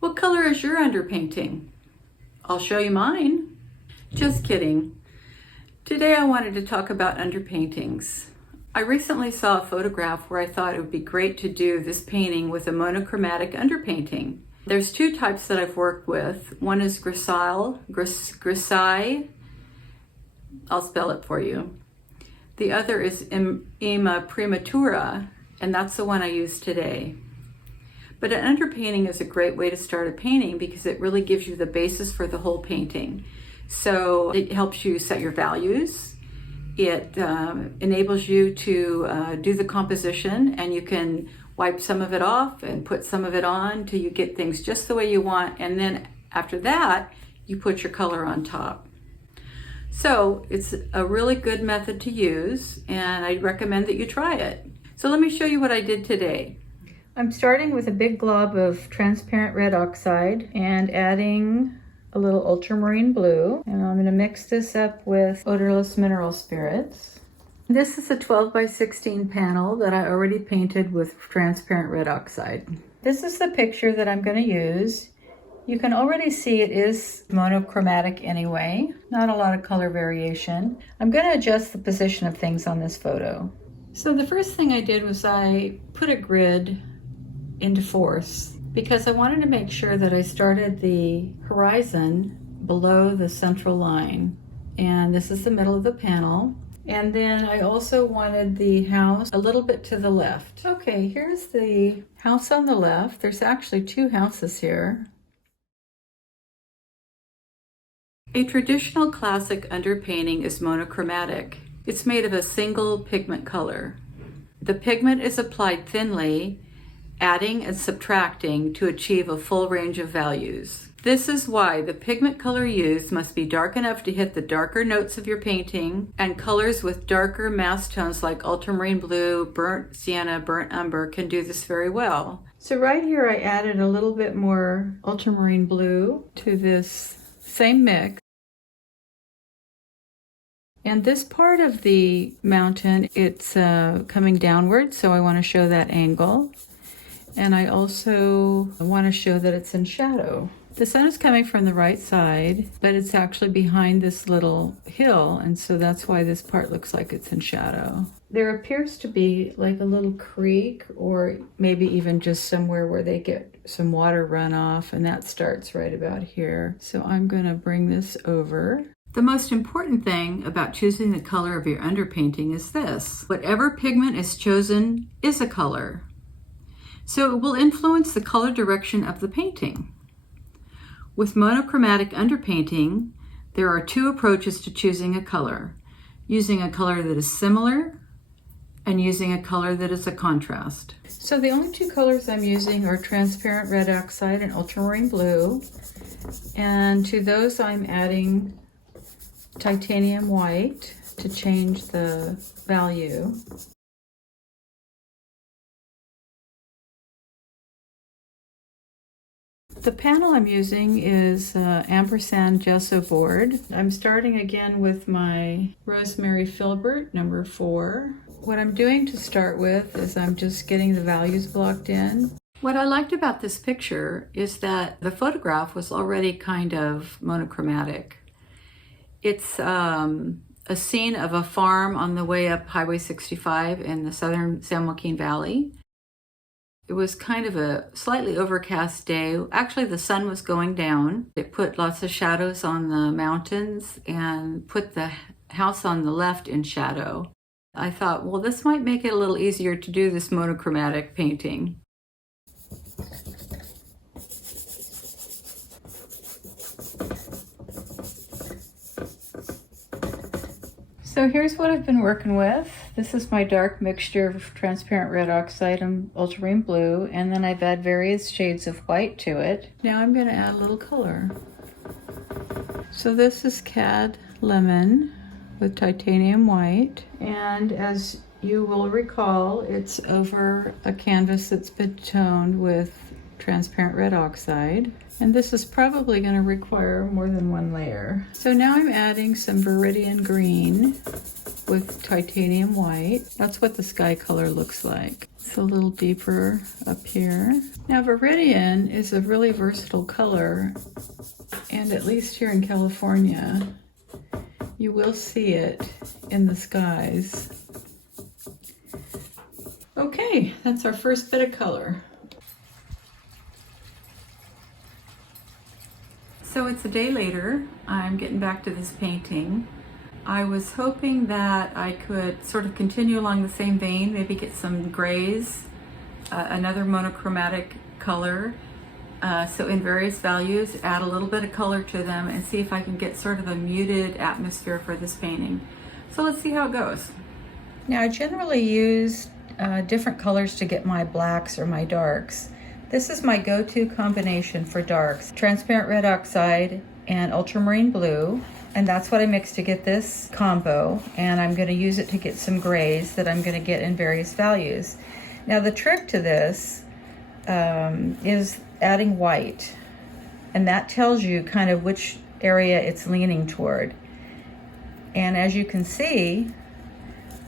What color is your underpainting? I'll show you mine. Just kidding. Today I wanted to talk about underpaintings. I recently saw a photograph where I thought it would be great to do this painting with a monochromatic underpainting. There's two types that I've worked with. One is Grisaille, I'll spell it for you. The other is Ima Prematura, and that's the one I use today. But an underpainting is a great way to start a painting because it really gives you the basis for the whole painting. So it helps you set your values. It enables you to do the composition, and you can wipe some of it off and put some of it on till you get things just the way you want. And then after that, you put your color on top. So it's a really good method to use, and I recommend that you try it. So let me show you what I did today. I'm starting with a big glob of transparent red oxide and adding a little ultramarine blue. And I'm going to mix this up with odorless mineral spirits. This is a 12 by 16 panel that I already painted with transparent red oxide. This is the picture that I'm going to use. You can already see it is monochromatic anyway, not a lot of color variation. I'm going to adjust the position of things on this photo. So the first thing I did was I put a grid into fourths because I wanted to make sure that I started the horizon below the central line. And this is the middle of the panel. And then I also wanted the house a little bit to the left. Okay, here's the house on the left. There's actually two houses here. A traditional classic underpainting is monochromatic. It's made of a single pigment color. The pigment is applied thinly, adding and subtracting to achieve a full range of values. This is why the pigment color used must be dark enough to hit the darker notes of your painting, and colors with darker mass tones like ultramarine blue, burnt sienna, burnt umber can do this very well. So right here I added a little bit more ultramarine blue to this same mix. And this part of the mountain, it's coming downward, so I want to show that angle. And I also want to show that it's in shadow. The sun is coming from the right side, but it's actually behind this little hill, and so that's why this part looks like it's in shadow. There appears to be like a little creek, or maybe even just somewhere where they get some water runoff, and that starts right about here. So I'm going to bring this over. The most important thing about choosing the color of your underpainting is this. Whatever pigment is chosen is a color. So it will influence the color direction of the painting. With monochromatic underpainting, there are two approaches to choosing a color: using a color that is similar and using a color that is a contrast. So the only two colors I'm using are transparent red oxide and ultramarine blue. And to those I'm adding titanium white to change the value. The panel I'm using is ampersand gesso board. I'm starting again with my rosemary filbert number 4. What I'm doing to start with is I'm just getting the values blocked in. What I liked about this picture is that the photograph was already kind of monochromatic. It's a scene of a farm on the way up Highway 65 in the southern San Joaquin Valley. It was kind of a slightly overcast day. Actually, the sun was going down. It put lots of shadows on the mountains and put the house on the left in shadow. I thought, well, this might make it a little easier to do this monochromatic painting. So here's what I've been working with. This is my dark mixture of transparent red oxide and ultramarine blue, and then I've added various shades of white to it. Now I'm going to add a little color. So this is Cad Lemon with titanium white, and as you will recall, it's over a canvas that's been toned with transparent red oxide. And this is probably going to require more than one layer. So now I'm adding some Viridian green with titanium white. That's what the sky color looks like. It's a little deeper up here. Now Viridian is a really versatile color, and at least here in California, you will see it in the skies. Okay, that's our first bit of color. So it's a day later. I'm getting back to this painting. I was hoping that I could sort of continue along the same vein, maybe get some grays, another monochromatic color, so in various values, add a little bit of color to them and see if I can get sort of a muted atmosphere for this painting. So let's see how it goes. Now I generally use different colors to get my blacks or my darks. This is my go-to combination for darks: transparent red oxide and ultramarine blue, and that's what I mix to get this combo, and I'm going to use it to get some grays that I'm going to get in various values. Now the trick to this is adding white, and that tells you kind of which area it's leaning toward. And as you can see,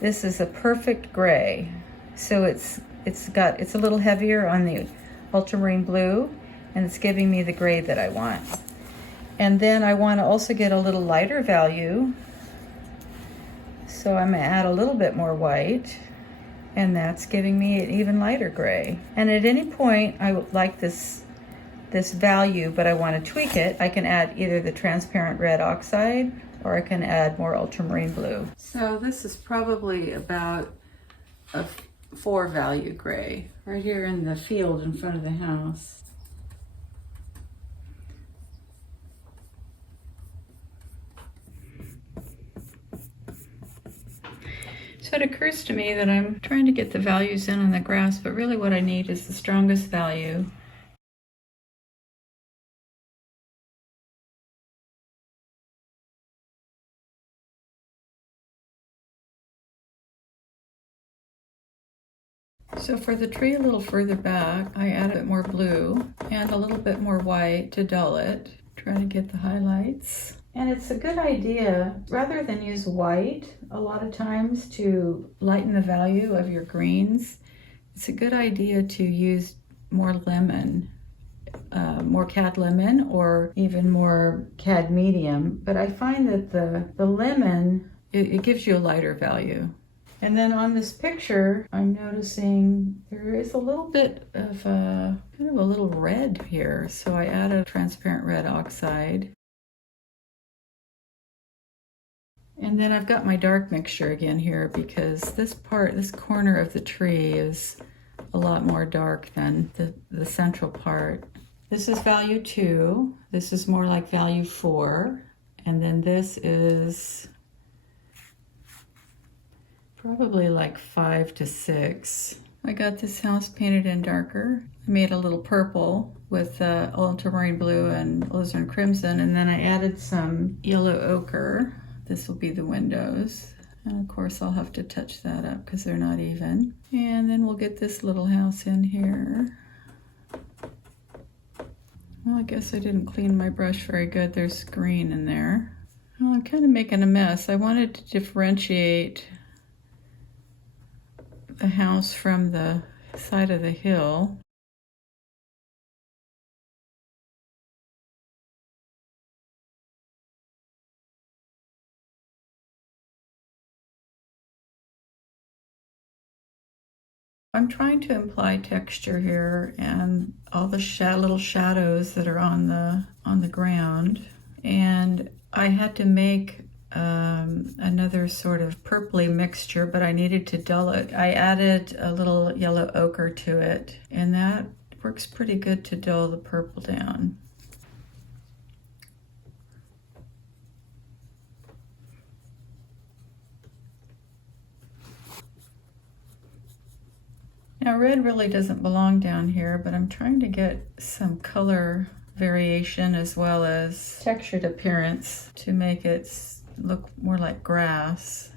this is a perfect gray. So it's a little heavier on the ultramarine blue, and it's giving me the gray that I want. And then I want to also get a little lighter value, so I'm going to add a little bit more white, and that's giving me an even lighter gray. And at any point I would like this value, but I want to tweak it, I can add either the transparent red oxide or I can add more ultramarine blue. So this is probably about a 4 value gray right here in the field in front of the house. So it occurs to me that I'm trying to get the values in on the grass, but really what I need is the strongest value. So for the tree a little further back, I add a bit more blue and a little bit more white to dull it, trying to get the highlights. And it's a good idea, rather than use white a lot of times to lighten the value of your greens, it's a good idea to use more lemon, more cad lemon or even more cad medium. But I find that the lemon, it gives you a lighter value. And then on this picture, I'm noticing there is a little bit of kind of a little red here. So I added transparent red oxide. And then I've got my dark mixture again here because this corner of the tree is a lot more dark than the central part. This is value 2. This is more like value 4. And then this is probably like 5 to 6. I got this house painted in darker. I made a little purple with ultramarine blue and alizarin crimson, and then I added some yellow ochre. This will be the windows. And of course I'll have to touch that up because they're not even. And then we'll get this little house in here. Well, I guess I didn't clean my brush very good. There's green in there. Well, I'm kind of making a mess. I wanted to differentiate the house from the side of the hill. I'm trying to imply texture here and all the little shadows that are on the ground, and I had to make another sort of purpley mixture, but I needed to dull it. I added a little yellow ochre to it, and that works pretty good to dull the purple down. Now red really doesn't belong down here, but I'm trying to get some color variation as well as textured appearance to make it look more like grass.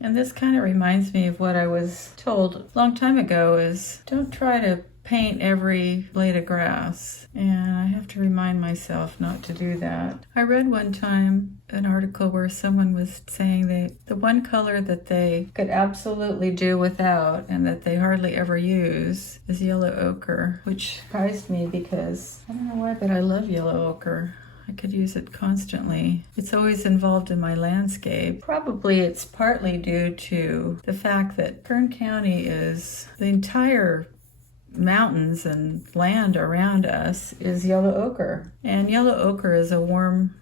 And this kind of reminds me of what I was told a long time ago, is don't try to paint every blade of grass, and I have to remind myself not to do that. I read one time an article where someone was saying the one color that they could absolutely do without and that they hardly ever use is yellow ochre, which surprised me because I don't know why, but I love yellow ochre. I could use it constantly. It's always involved in my landscape. Probably it's partly due to the fact that Kern County is the entire mountains and land around us is yellow ochre. And yellow ochre is a warm,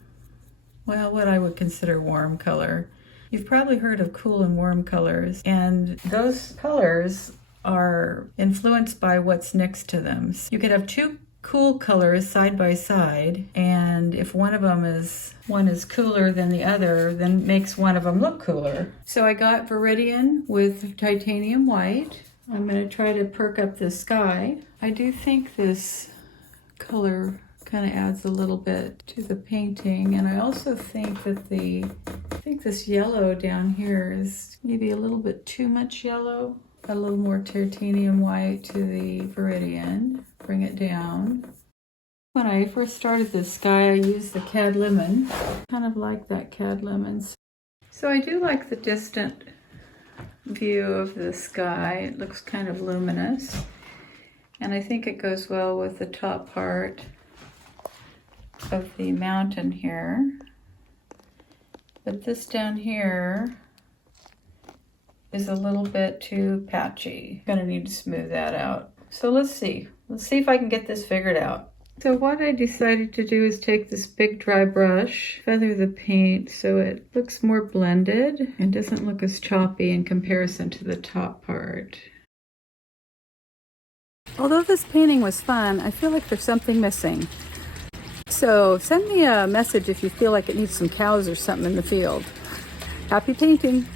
well, what I would consider warm color. You've probably heard of cool and warm colors, and those colors are influenced by what's next to them. So you could have two cool colors side by side, and if one is cooler than the other, then makes one of them look cooler. So I got Viridian with titanium white. I'm going to try to perk up the sky. I do think this color kind of adds a little bit to the painting, and I also think that this yellow down here is maybe a little bit too much yellow. A little more titanium white to the Viridian. Bring it down. When I first started this sky, I used the cad lemon. Kind of like that cad lemon. So I do like the distant view of the sky. It looks kind of luminous. And I think it goes well with the top part of the mountain here. But this down here is a little bit too patchy. I'm gonna need to smooth that out. So let's see if I can get this figured out. So what I decided to do is take this big dry brush, feather the paint so it looks more blended and doesn't look as choppy in comparison to the top part. Although this painting was fun, I feel like there's something missing. So send me a message if you feel like it needs some cows or something in the field. Happy painting!